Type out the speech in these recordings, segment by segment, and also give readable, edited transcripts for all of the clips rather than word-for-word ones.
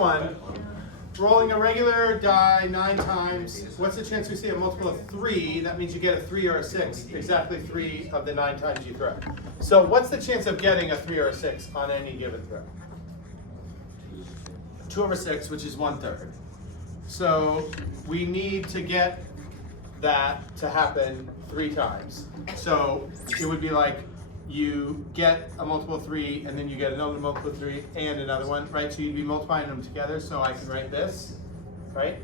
one, rolling a regular die 9 times, what's the chance we see a multiple of 3? That means you get a 3 or a 6, exactly 3 of the 9 times you throw. So what's the chance of getting a 3 or a 6 on any given throw? 2 over 6, which is 1/3. So we need to get that to happen 3 times. So it would be like you get a multiple of 3, and then you get another multiple of 3, and another one, right? So you'd be multiplying them together, so I can write this, right?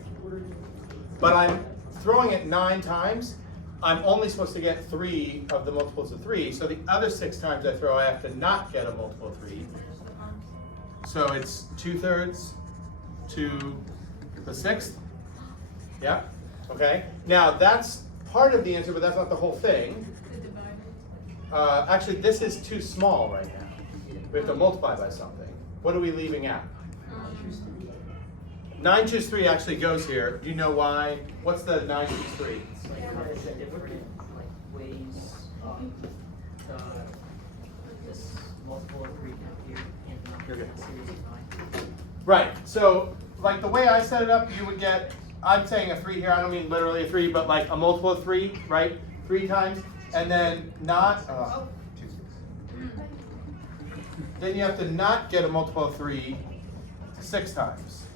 But I'm throwing it 9 times. I'm only supposed to get 3 of the multiples of 3, so the other 6 times I throw, I have to not get a multiple of 3. So it's 2/3 to the 6th. Yeah, okay. Now that's part of the answer, but that's not the whole thing. Actually, this is too small right now. We have to multiply by something. What are we leaving out? 9 choose 3 actually goes here. Do you know why? What's the 9 choose 3? It's like there's a different ways this multiple of 3 come here in the series of 9. Right. So like the way I set it up, you would get, I'm saying a 3 here. I don't mean literally a 3, but like a multiple of 3, right? 3 times. And then not, then you have to not get a multiple of 3 6 times,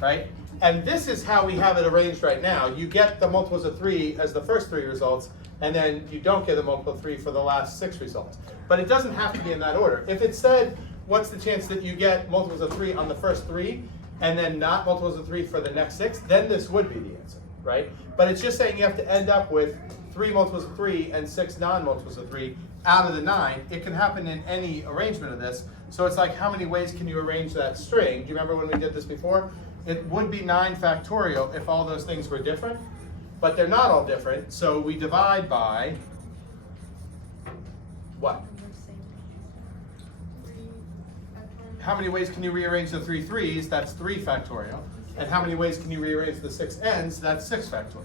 right? And this is how we have it arranged right now. You get the multiples of 3 as the first 3 results, and then you don't get a multiple of 3 for the last 6 results. But it doesn't have to be in that order. If it said, what's the chance that you get multiples of 3 on the first 3, and then not multiples of 3 for the next 6, then this would be the answer, right? But it's just saying you have to end up with 3 multiples of 3 and 6 non-multiples of 3 out of the 9. It can happen in any arrangement of this. So it's like, how many ways can you arrange that string? Do you remember when we did this before? It would be 9 factorial if all those things were different, but they're not all different. So we divide by what? How many ways can you rearrange the 3 3's? That's 3 factorial. And how many ways can you rearrange the 6 n's? That's 6 factorial.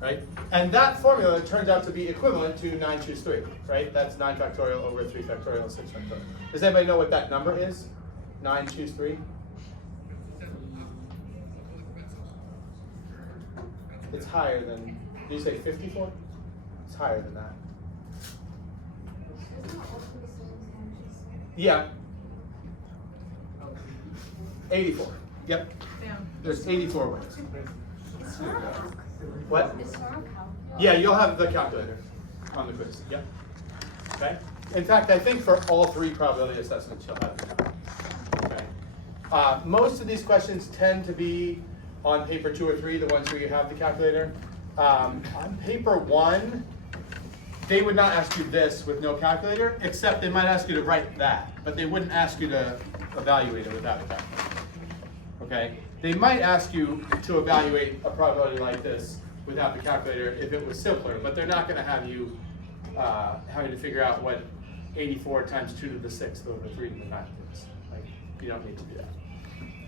Right? And that formula turns out to be equivalent to 9 choose 3, right? That's 9 factorial over 3 factorial, 6 factorial. Does anybody know what that number is? 9 choose 3? It's higher than, did you say 54? It's higher than that. Yeah. 84. Yep. There's 84 ways. What? Yeah, you'll have the calculator on the quiz. Yep. Okay. In fact, I think for all 3 probability assessments, you'll have it. Okay. Most of these questions tend to be on paper 2 or 3, the ones where you have the calculator. On paper 1, they would not ask you this with no calculator, except they might ask you to write that, but they wouldn't ask you to evaluate it without a calculator. Okay? They might ask you to evaluate a probability like this without the calculator if it was simpler, but they're not going to have you having to figure out what 84 times 2 to the 6th over 3 to the 9th is. Like, you don't need to do that.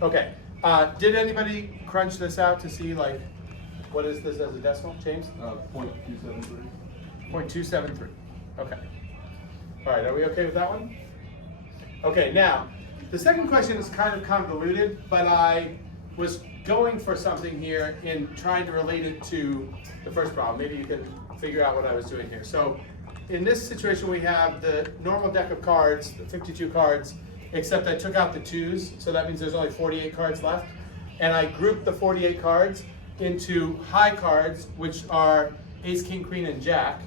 Okay. Did anybody crunch this out to see, like, what is this as a decimal, James? 0.273. 0.273. Okay. All right, are we okay with that one? Okay, now, the second question is kind of convoluted, but I was going for something here in trying to relate it to the first problem. Maybe you can figure out what I was doing here. So in this situation, we have the normal deck of cards, the 52 cards, except I took out the 2s, so that means there's only 48 cards left. And I grouped the 48 cards into high cards, which are ace, king, queen, and jack,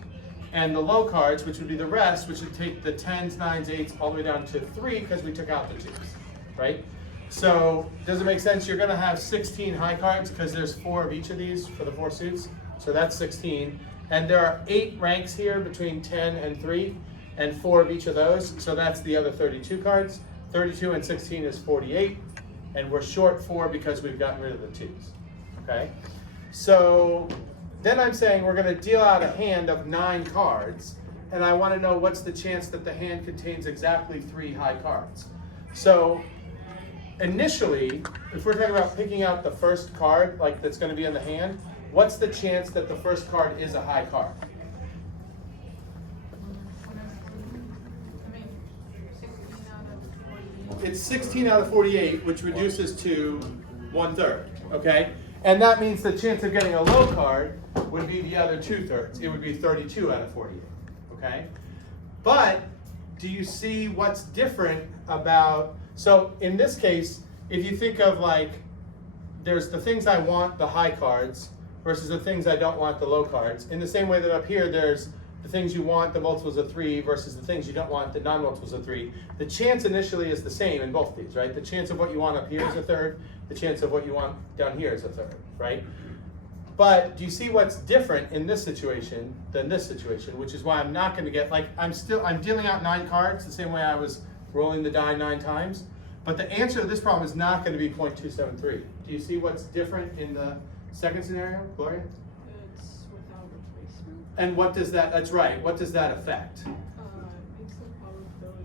and the low cards, which would be the rest, which would take the 10s, 9s, 8s, all the way down to 3, because we took out the 2s, right? So does it make sense? You're going to have 16 high cards, because there's 4 of each of these for the 4 suits, so that's 16. And there are 8 ranks here between 10 and 3, and 4 of each of those, so that's the other 32 cards. 32 and 16 is 48, and we're short 4 because we've gotten rid of the 2s, okay? So then I'm saying we're going to deal out a hand of 9 cards, and I want to know what's the chance that the hand contains exactly 3 high cards. So initially, if we're talking about picking out the first card, like that's going to be in the hand, what's the chance that the first card is a high card? it's 16 out of 48, which reduces to 1/3, okay? And that means the chance of getting a low card would be the other 2/3. It would be 32 out of 48, okay? But do you see what's different about, so in this case, if you think of like, there's the things I want, the high cards, versus the things I don't want, the low cards. In the same way that up here, there's the things you want, the multiples of 3, versus the things you don't want, the non-multiples of 3. The chance initially is the same in both these, right? The chance of what you want up here is 1/3. The chance of what you want down here is 1/3, right? But do you see what's different in this situation than this situation, which is why I'm not going to get, like, I'm dealing out 9 cards the same way I was rolling the die 9 times. But the answer to this problem is not going to be 0.273. Do you see what's different in the second scenario, Gloria? It's without replacement. And what does that, that's right, what does that affect? It makes the probability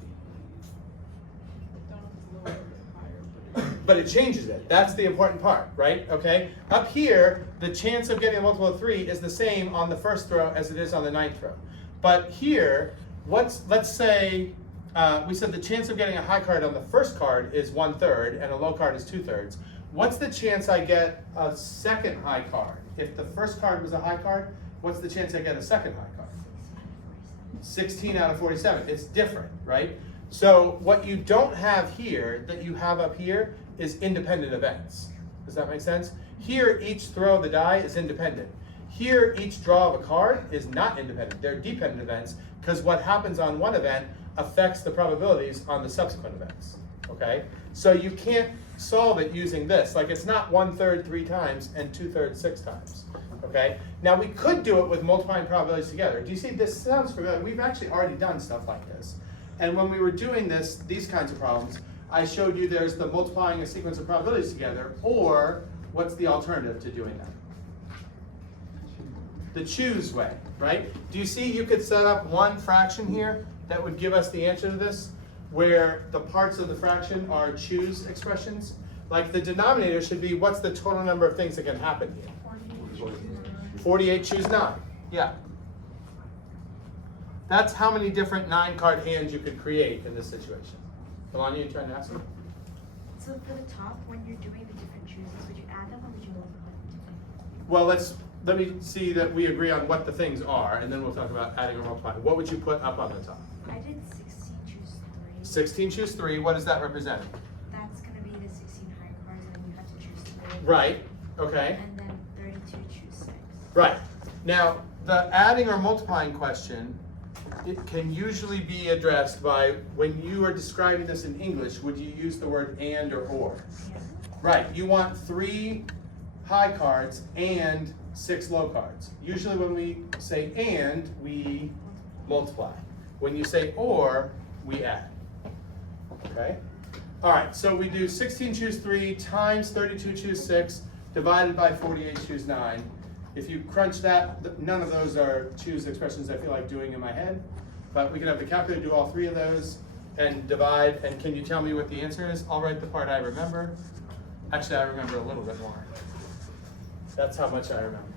down lower or higher, But it changes it. That's the important part, right? Okay? Up here, the chance of getting a multiple of 3 is the same on the first throw as it is on the 9th throw. But here, let's say, we said the chance of getting a high card on the first card is 1/3 and a low card is 2/3. What's the chance I get a second high card? If the first card was a high card, what's the chance I get a second high card? 16 out of 47. It's different, right? So what you don't have here that you have up here is independent events. Does that make sense? Here, each throw of the die is independent. Here, each draw of a card is not independent. They're dependent events because what happens on one event affects the probabilities on the subsequent events, okay? So you can't solve it using this. Like, it's not 1/3 3 times and 2/3 6 times, okay? Now, we could do it with multiplying probabilities together. Do you see, this sounds familiar. We've actually already done stuff like this. And when we were doing these kinds of problems, I showed you there's the multiplying a sequence of probabilities together, or what's the alternative to doing that? The choose way, right? Do you see you could set up one fraction here that would give us the answer to this, where the parts of the fraction are choose expressions? Like the denominator should be what's the total number of things that can happen here? 48 choose 9, yeah. That's how many different 9-card hands you could create in this situation. Melania, you trying to ask me? So for the top, when you're doing the different chooses, would you add them or would you multiply them? Well, let me see that we agree on what the things are, and then we'll talk about adding or multiplying. What would you put up on the top? I did 16 choose 3. 16 choose 3. What does that represent? That's going to be the 16 higher cards, and then you have to choose 3. Right. Okay. And then 32 choose 6. Right. Now, the adding or multiplying question, it can usually be addressed by, when you are describing this in English, would you use the word and or? Yeah. Right. You want 3 high cards and 6 low cards. Usually when we say and, we multiply. When you say or, we add. Okay? All right, so we do 16 choose 3 times 32 choose 6 divided by 48 choose 9. If you crunch that, none of those are choose expressions I feel like doing in my head, but we can have the calculator do all 3 of those and divide. And can you tell me what the answer is? I'll write the part I remember. Actually, I remember a little bit more. That's how much I remember.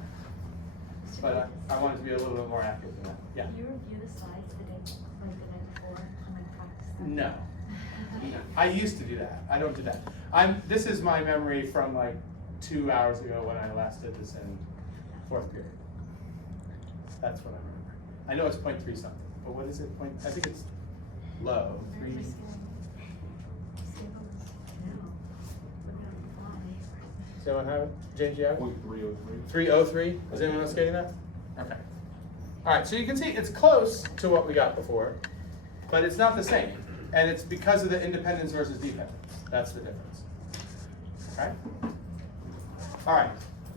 But I want it to be a little bit more accurate than that. Yeah? Do you review the slides the night before and like practice them? No. No. I used to do that. I don't do that. This is my memory from like 2 hours ago when I last did this in 4th period. That's what I remember. I know it's 0.3 something, but what is it? I think it's low. 3. Does anyone have it? James, you have it? 303. 303? Is anyone else getting that? Okay. All right, so you can see it's close to what we got before, but it's not the same. And it's because of the independence versus dependence. That's the difference. Okay? All right.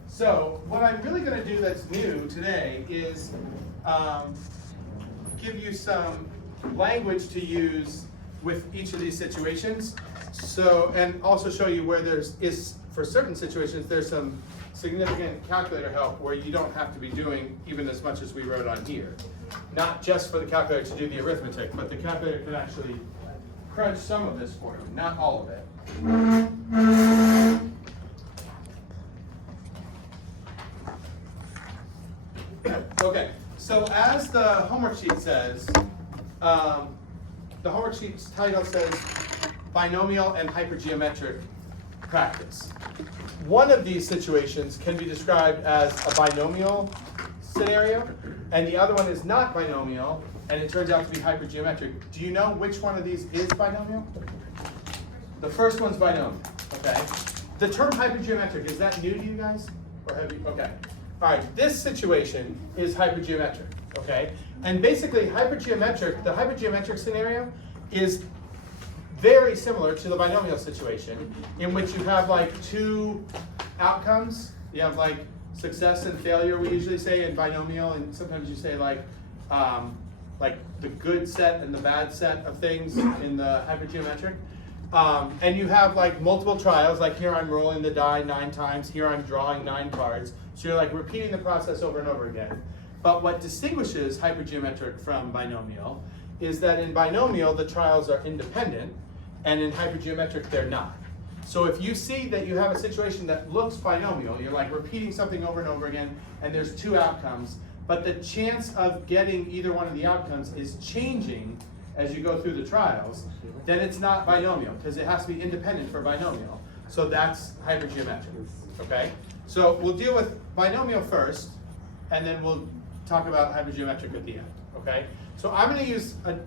So what I'm really going to do that's new today is give you some language to use with each of these situations. So, and also show you where for certain situations, there's some significant calculator help where you don't have to be doing even as much as we wrote on here. Not just for the calculator to do the arithmetic, but the calculator can actually crunch some of this for you, not all of it. Okay, so as the homework sheet says, the homework sheet's title says binomial and hypergeometric practice. One of these situations can be described as a binomial scenario, and the other one is not binomial, and it turns out to be hypergeometric. Do you know which one of these is binomial? The first one's binomial, okay? The term hypergeometric, is that new to you guys? Or have you, okay. All right, this situation is hypergeometric, okay? And basically the hypergeometric scenario is very similar to the binomial situation, in which you have like two outcomes. You have like success and failure, we usually say in binomial, and sometimes you say like the good set and the bad set of things in the hypergeometric. And you have like multiple trials, like here I'm rolling the die 9 times, here I'm drawing 9 cards. So you're like repeating the process over and over again. But what distinguishes hypergeometric from binomial is that in binomial the trials are independent, and in hypergeometric they're not. So if you see that you have a situation that looks binomial, you're like repeating something over and over again, and there's 2 outcomes, but the chance of getting either one of the outcomes is changing as you go through the trials, then it's not binomial, because it has to be independent for binomial. So that's hypergeometric, okay? So we'll deal with binomial first, and then we'll talk about hypergeometric at the end, okay? So I'm going to use a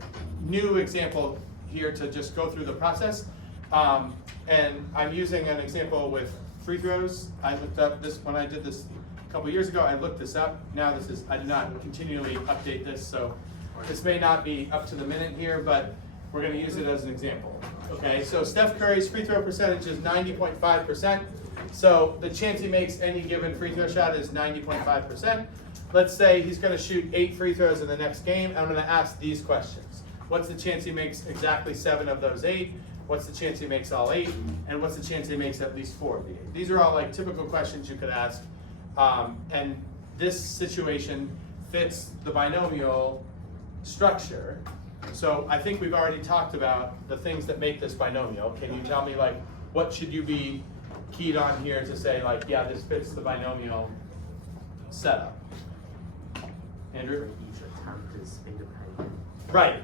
new example here to just go through the process. And I'm using an example with free throws. I looked up this, when I did this a couple years ago, I looked this up. Now this is, I do not continually update this, so this may not be up to the minute here, but we're going to use it as an example. Okay, so Steph Curry's free throw percentage is 90.5%. So the chance he makes any given free throw shot is 90.5%. Let's say he's going to shoot 8 free throws in the next game. I'm going to ask these questions. What's the chance he makes exactly 7 of those 8? What's the chance he makes all 8? And what's the chance he makes at least 4 of the 8? These are all like typical questions you could ask. And this situation fits the binomial structure. So I think we've already talked about the things that make this binomial. Can you tell me like what should you be keyed on here to say like, yeah, this fits the binomial setup? Andrew? Each attempt is independent. Right.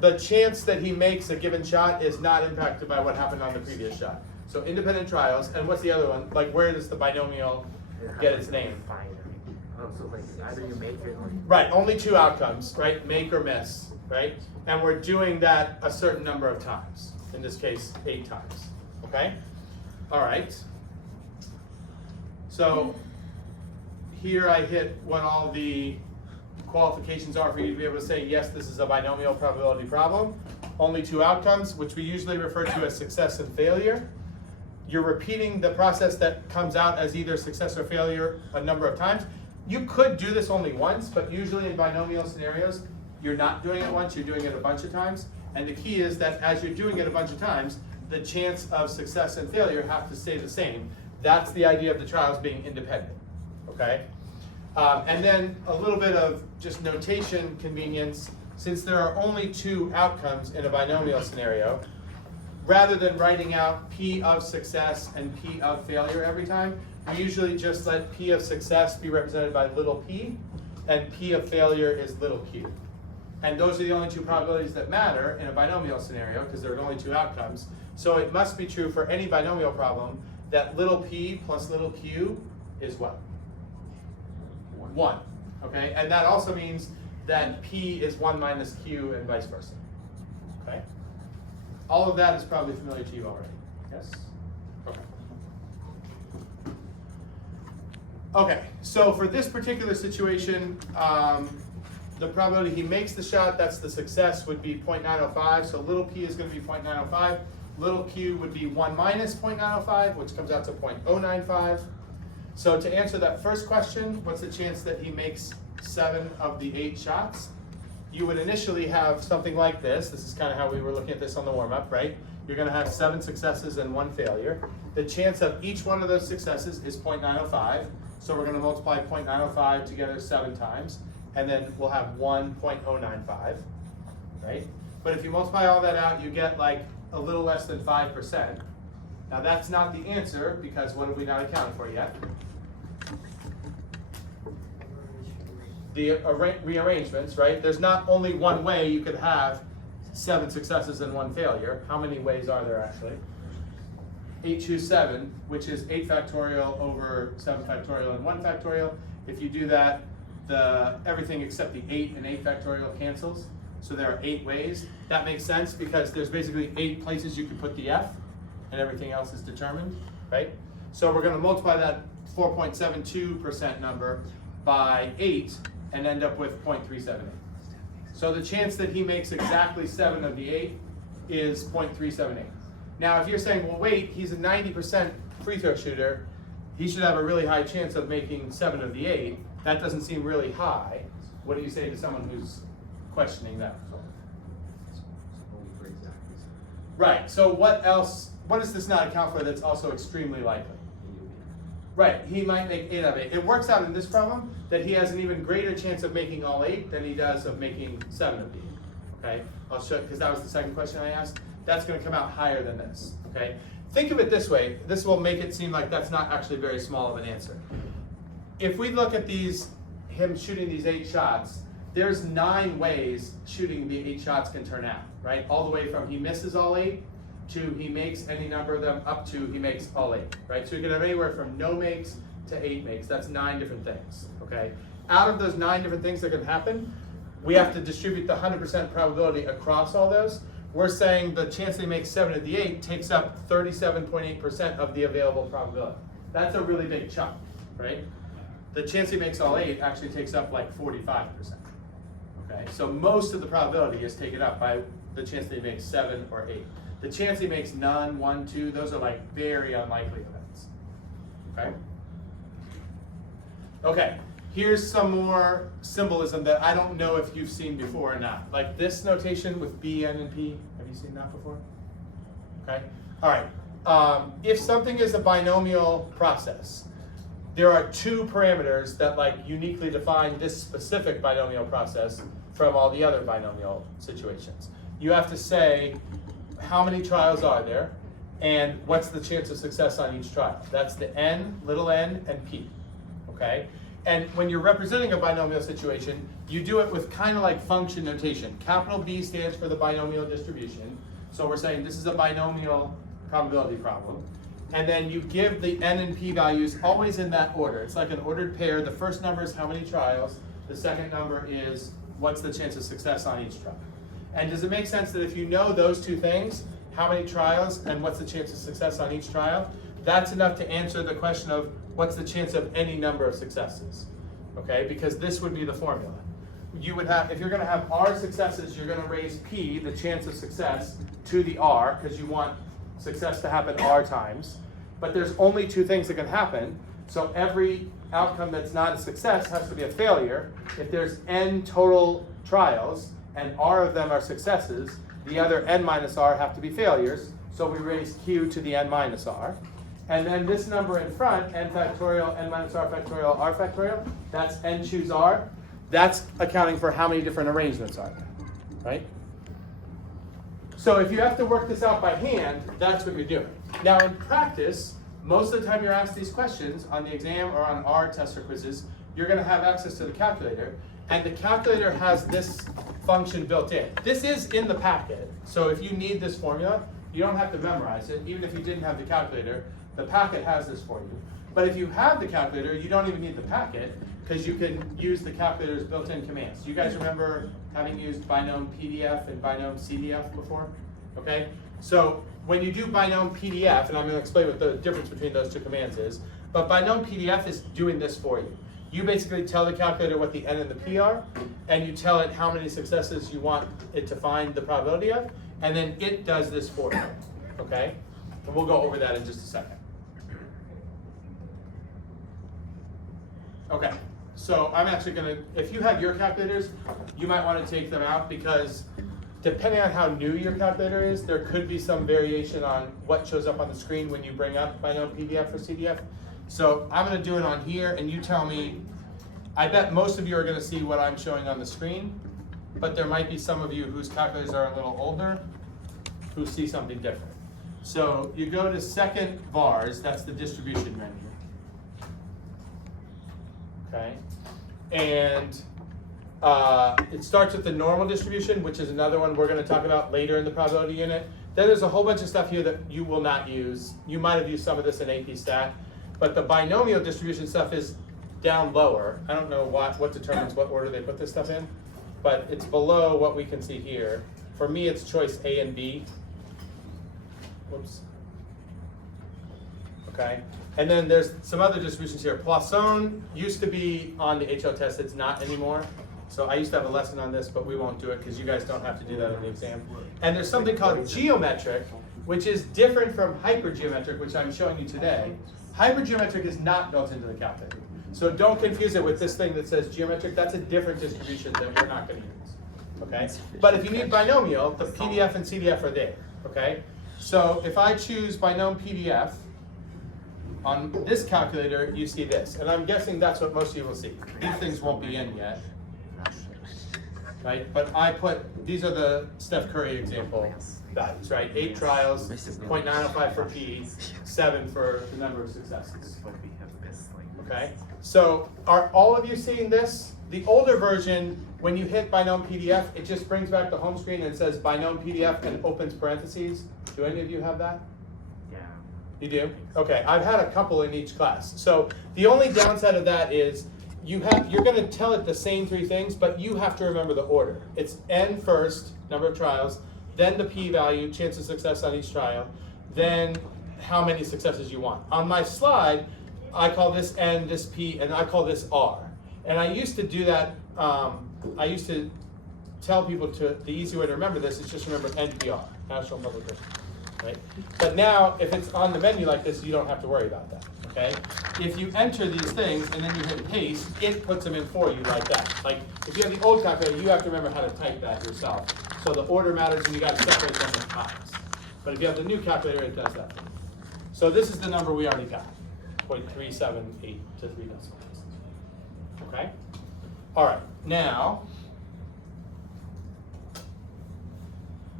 The chance that he makes a given shot is not impacted by what happened on the previous shot. So independent trials. And what's the other one? Like, where does the binomial get its name? Oh, so like either you make it or... Right. Only 2 outcomes, right? Make or miss, right? And we're doing that a certain number of times. In this case, 8 times. Okay? All right. So here I hit what all the qualifications are for you to be able to say, yes, this is a binomial probability problem. Only 2 outcomes, which we usually refer to as success and failure. You're repeating the process that comes out as either success or failure a number of times. You could do this only once, but usually in binomial scenarios, you're not doing it once, you're doing it a bunch of times. And the key is that as you're doing it a bunch of times, the chance of success and failure have to stay the same. That's the idea of the trials being independent, okay? And then a little bit of just notation convenience. Since there are only 2 outcomes in a binomial scenario, rather than writing out P of success and P of failure every time, we usually just let P of success be represented by little p, and P of failure is little q. And those are the only 2 probabilities that matter in a binomial scenario, because there are only 2 outcomes. So it must be true for any binomial problem that little p plus little q is what? 1, okay? And that also means that p is 1 minus q and vice versa, okay? All of that is probably familiar to you already, yes? Okay. Okay, so for this particular situation, the probability he makes the shot, that's the success, would be 0.905, so little p is going to be 0.905. Little q would be 1 minus 0.905, which comes out to 0.095. So to answer that first question, what's the chance that he makes 7 of the 8 shots? You would initially have something like this. This is kind of how we were looking at this on the warm-up, right? You're going to have 7 successes and 1 failure. The chance of each one of those successes is 0.905. So we're going to multiply 0.905 together 7 times, and then we'll have 1.095, right? But if you multiply all that out, you get like a little less than 5%. Now that's not the answer, because what have we not accounted for yet? The rearrangements, right? There's not only one way you could have 7 successes and 1 failure. How many ways are there actually? 8 choose 7, which is 8 factorial over 7 factorial and 1 factorial. If you do that, everything except the 8 and 8 factorial cancels. So there are 8 ways. That makes sense because there's basically 8 places you can put the f, and everything else is determined, right? So we're going to multiply that 4.72% number by 8 and end up with 0.378. So the chance that he makes exactly 7 of the 8 is 0.378. Now, if you're saying, well, wait, he's a 90% free throw shooter, he should have a really high chance of making 7 of the 8. That doesn't seem really high. What do you say to someone who's questioning that result? Right, so what does this not account for that's also extremely likely? Right, he might make 8 of 8. It works out in this problem that he has an even greater chance of making all 8 than he does of making 7 of the 8. Okay, I'll show, because that was the second question I asked. That's going to come out higher than this. Okay, think of it this way. This will make it seem like that's not actually very small of an answer. If we look at him shooting these 8 shots, there's 9 ways shooting the 8 shots can turn out, right? All the way from he misses all 8 to he makes any number of them up to he makes all 8, right? So you can have anywhere from no makes to 8 makes. That's 9 different things, okay? Out of those 9 different things that can happen, we have to distribute the 100% probability across all those. We're saying the chance they make 7 of the 8 takes up 37.8% of the available probability. That's a really big chunk, right? The chance he makes all 8 actually takes up like 45%. Okay, so most of the probability is taken up by the chance that he makes 7 or 8. The chance he makes none, 1, 2, those are like very unlikely events. Okay? Okay, here's some more symbolism that I don't know if you've seen before or not. Like this notation with B, N, and P. Have you seen that before? Okay, all right. If something is a binomial process, there are 2 parameters that like uniquely define this specific binomial process from all the other binomial situations. You have to say how many trials are there and what's the chance of success on each trial. That's the n, little n, and p, okay? And when you're representing a binomial situation, you do it with kind of like function notation. Capital B stands for the binomial distribution. So we're saying this is a binomial probability problem. And then you give the n and p values always in that order. It's like an ordered pair. The first number is how many trials. The second number is what's the chance of success on each trial. And does it make sense that if you know those 2 things, how many trials and what's the chance of success on each trial, that's enough to answer the question of what's the chance of any number of successes, okay? Because this would be the formula. You would have, if you're going to have r successes, you're going to raise p, the chance of success, to the r, because you want success to happen r times. But there's only 2 things that can happen, so every outcome that's not a success has to be a failure. If there's n total trials and r of them are successes, the other n minus r have to be failures, so we raise q to the n minus r. And then this number in front, n factorial, n minus r factorial, r factorial, that's n choose r. That's accounting for how many different arrangements are there, right? So if you have to work this out by hand, that's what you're doing. Now in practice, most of the time you're asked these questions on the exam or on our tests or quizzes, you're going to have access to the calculator, and the calculator has this function built in. This is in the packet, so if you need this formula, you don't have to memorize it. Even if you didn't have the calculator, the packet has this for you. But if you have the calculator, you don't even need the packet, because you can use the calculator's built-in commands. Do you guys remember having used binom PDF and binom CDF before? Okay, so when you do binom PDF, and I'm going to explain what the difference between those 2 commands is, but binom PDF is doing this for you. You basically tell the calculator what the n and the p are, and you tell it how many successes you want it to find the probability of, and then it does this for you, okay? And we'll go over that in just a second. Okay, so I'm actually going to, if you have your calculators, you might want to take them out because depending on how new your calculator is, there could be some variation on what shows up on the screen when you bring up binom PDF or CDF. So I'm going to do it on here, and you tell me, I bet most of you are going to see what I'm showing on the screen, but there might be some of you whose calculators are a little older who see something different. So you go to second vars, that's the distribution menu. Okay, and It starts with the normal distribution, which is another one we're going to talk about later in the probability unit. Then there's a whole bunch of stuff here that you will not use. You might have used some of this in AP Stat, but the binomial distribution stuff is down lower. I don't know what determines what order they put this stuff in, but it's below what we can see here. For me, it's choice A and B. Whoops. Okay, and then there's some other distributions here. Poisson used to be on the HL test, it's not anymore. So I used to have a lesson on this, but we won't do it because you guys don't have to do that in the exam. And there's something called geometric, which is different from hypergeometric, which I'm showing you today. Hypergeometric is not built into the calculator. So don't confuse it with this thing that says geometric. That's a different distribution that we're not going to use. Okay? But if you need binomial, the PDF and CDF are there. Okay? So if I choose binomial PDF, on this calculator, you see this. And I'm guessing that's what most of you will see. These things won't be in yet. Right? But these are the Steph Curry example values, right? 8 trials, 0.905 for P, 7 for the number of successes. Okay? So are all of you seeing this? The older version, when you hit binomial PDF, it just brings back the home screen and says binomial PDF and opens parentheses. Do any of you have that? Yeah. You do? Okay, I've had a couple in each class. So the only downside of that is you're going to tell it the same 3 things, but you have to remember the order. It's N first, number of trials, then the p-value, chance of success on each trial, then how many successes you want. On my slide, I call this N, this P, and I call this R. And I used to do that, I used to tell people the easy way to remember this is just remember NPR, National Public Register, right? But now, if it's on the menu like this, you don't have to worry about that, okay? If you enter these things and then you hit paste, it puts them in for you like that. Like, if you have the old calculator, you have to remember how to type that yourself. So the order matters and you got to separate them with times. But if you have the new calculator, it does that for you. So this is the number we already got, 0.378 to 3 decimals. Okay? All right, now,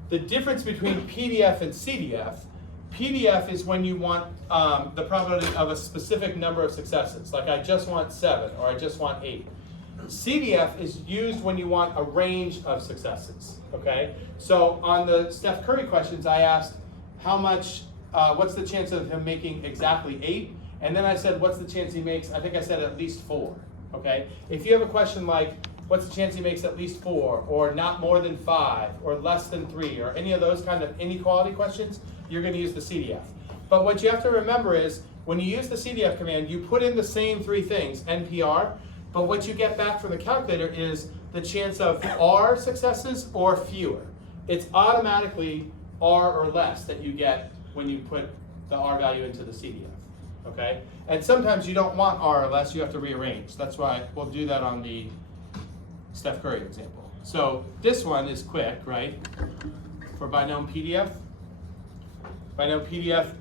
the difference between PDF and CDF, PDF is when you want the probability of a specific number of successes, like I just want 7 or I just want 8. CDF is used when you want a range of successes, okay? So on the Steph Curry questions, I asked how much, what's the chance of him making exactly 8? And then I said, what's the chance he makes, I think I said at least 4, okay? If you have a question like, what's the chance he makes at least 4, or not more than 5, or less than 3, or any of those kind of inequality questions, you're going to use the CDF. But what you have to remember is, when you use the CDF command, you put in the same 3 things, NPR, but what you get back from the calculator is the chance of R successes or fewer. It's automatically R or less that you get when you put the R value into the CDF, okay? And sometimes you don't want R or less, you have to rearrange. That's why we'll do that on the Steph Curry example. So this one is quick, right? For binomial PDF. Binomial PDF,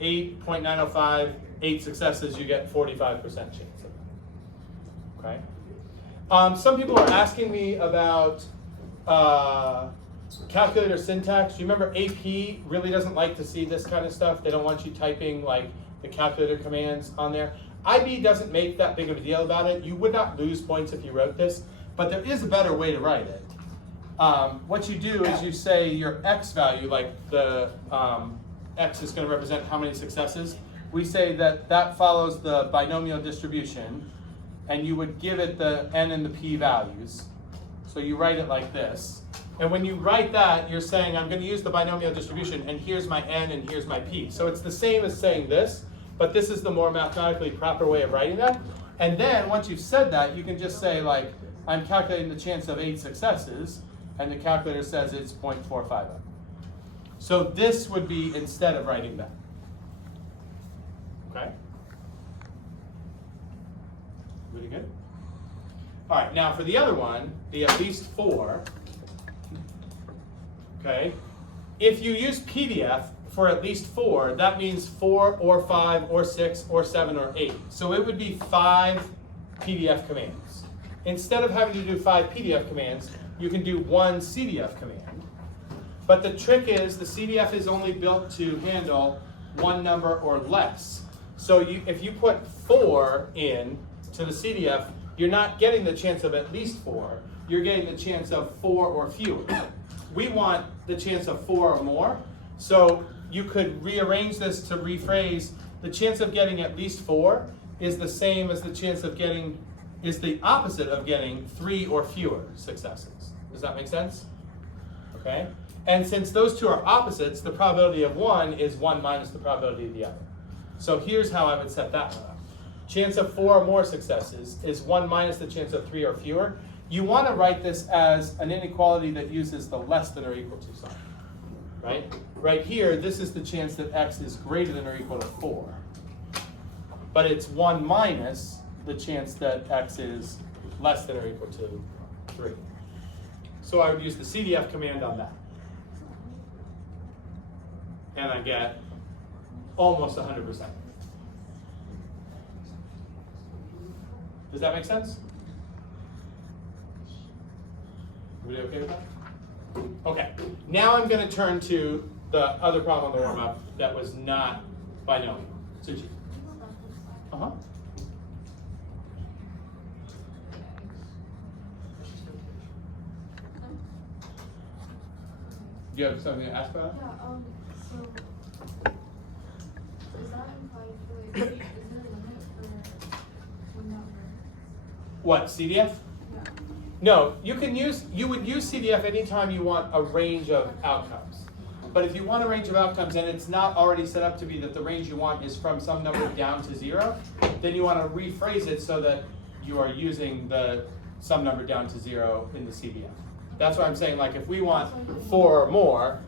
8.905, 8 successes, you get 45% chance of it. Okay? Some people are asking me about calculator syntax. Do you remember AP really doesn't like to see this kind of stuff? They don't want you typing like the calculator commands on there. IB doesn't make that big of a deal about it. You would not lose points if you wrote this, but there is a better way to write it. What you do is you say your X value, like the X is going to represent how many successes. We say that that follows the binomial distribution, and you would give it the N and the P values. So you write it like this. And when you write that, you're saying, I'm going to use the binomial distribution, and here's my N and here's my P. So it's the same as saying this, but this is the more mathematically proper way of writing that. And then once you've said that, you can just say, like, I'm calculating the chance of 8 successes, and the calculator says it's 0.45. So this would be instead of writing that. Okay? Pretty good? All right, now for the other one, the at least 4, okay? If you use PDF for at least 4, that means 4 or 5 or 6 or 7 or 8. So it would be 5 PDF commands. Instead of having to do 5 PDF commands, you can do 1 CDF command. But the trick is the CDF is only built to handle 1 number or less. So if you put 4 in to the CDF, you're not getting the chance of at least 4. you're getting the chance of 4 or fewer. We want the chance of 4 or more. So you could rearrange this to rephrase the chance of getting at least 4 is the same as the chance of getting, is the opposite of getting 3 or fewer successes. Does that make sense? Okay? And since those two are opposites, the probability of one is 1 minus the probability of the other. So here's how I would set that one up. Chance of 4 or more successes is 1 minus the chance of 3 or fewer. You want to write this as an inequality that uses the less than or equal to sign. Right? Right here, this is the chance that x is greater than or equal to 4. But it's 1 minus the chance that x is less than or equal to 3. So I would use the CDF command on that. And I get almost 100%. Does that make sense? Everybody okay with that? Okay, now I'm going to turn to the other problem on the warm-up that was not binomial. Suchi. Uh-huh. Do you have something to ask about? Yeah, so does that imply for like, is there a limit for when that works? What, CDF? Yeah. No, you would use CDF anytime you want a range of outcomes. But if you want a range of outcomes and it's not already set up to be that the range you want is from some number down to 0, then you want to rephrase it so that you are using the some number down to 0 in the CDF. That's why I'm saying, like, if we want 4 or more,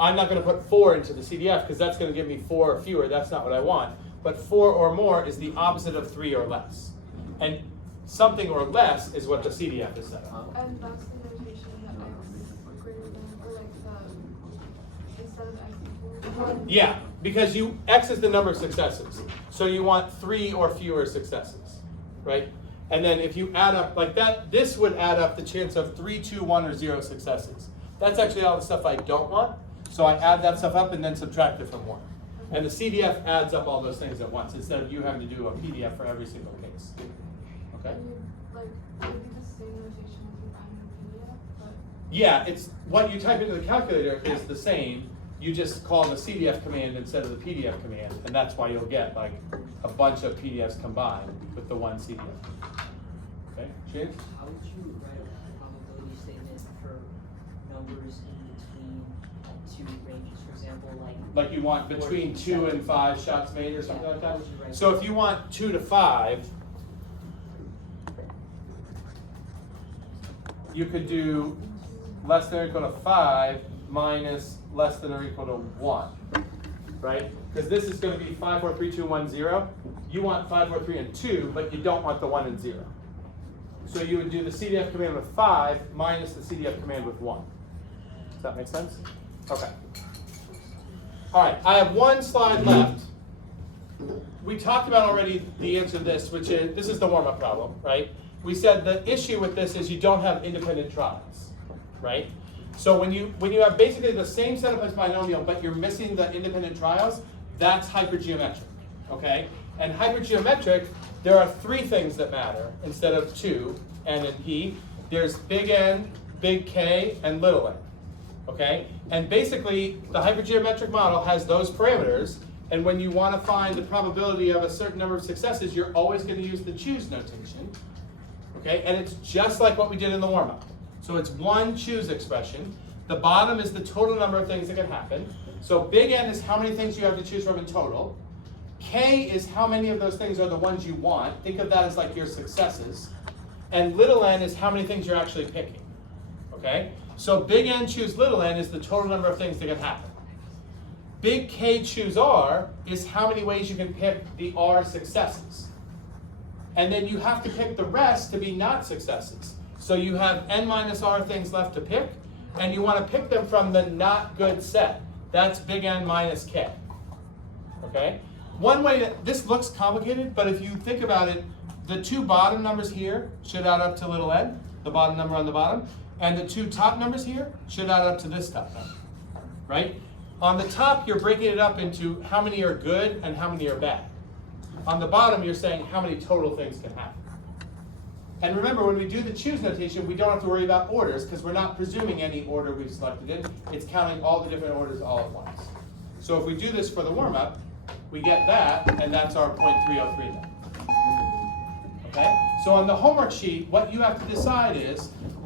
I'm not going to put 4 into the CDF because that's going to give me 4 or fewer. That's not what I want. But 4 or more is the opposite of 3 or less. And something or less is what the CDF is set up. And that's the notation that x greater than, or like the, instead of x equals. Yeah, because x is the number of successes. So you want 3 or fewer successes, right? And then if you add up like that, this would add up the chance of 3, 2, 1, or 0 successes. That's actually all the stuff I don't want. So I add that stuff up and then subtract it from 1. And the CDF adds up all those things at once instead of you having to do a PDF for every single case. Okay? Like, it would be the same notation as you find in PDF, but. Yeah, it's what you type into the calculator is the same. You just call the CDF command instead of the PDF command, and that's why you'll get like a bunch of PDFs combined with the one CDF. Okay, James? How would you write a probability statement for numbers in between two ranges? For example, Like you want between 2 and 5 shots made or something like that? How would you write So if you want 2 to 5, you could do less than or equal to 5 minus less than or equal to 1, right? Because this is going to be 5, 4, 3, 2, 1, 0. You want 5, 4, 3, and 2, but you don't want the 1 and 0. So you would do the CDF command with 5 minus the CDF command with 1. Does that make sense? Okay. All right, I have one slide left. We talked about already the answer to this, which is, this is the warm-up problem, right? We said the issue with this is you don't have independent trials, right? So when you have basically the same setup as binomial, but you're missing the independent trials, that's hypergeometric, okay? And hypergeometric, there are 3 things that matter instead of 2, N and P. There's big N, big K, and little n, okay? And basically, the hypergeometric model has those parameters, and when you want to find the probability of a certain number of successes, you're always going to use the choose notation, okay? And it's just like what we did in the warm-up. So it's one choose expression. The bottom is the total number of things that can happen. So big N is how many things you have to choose from in total. K is how many of those things are the ones you want. Think of that as like your successes. And little n is how many things you're actually picking, okay? So big N choose little n is the total number of things that can happen. Big K choose R is how many ways you can pick the R successes. And then you have to pick the rest to be not successes. So you have n minus R things left to pick, and you want to pick them from the not good set. That's big N minus K, okay? One way to, this looks complicated, but if you think about it, the 2 bottom numbers here should add up to little n, the bottom number on the bottom, and the 2 top numbers here should add up to this top number, right? On the top, you're breaking it up into how many are good and how many are bad. On the bottom, you're saying how many total things can happen. And remember, when we do the choose notation, we don't have to worry about orders because we're not presuming any order we've selected in. It's counting all the different orders all at once. So if we do this for the warm-up, we get that, and that's our 0.303 then. Okay? So on the homework sheet, what you have to decide is,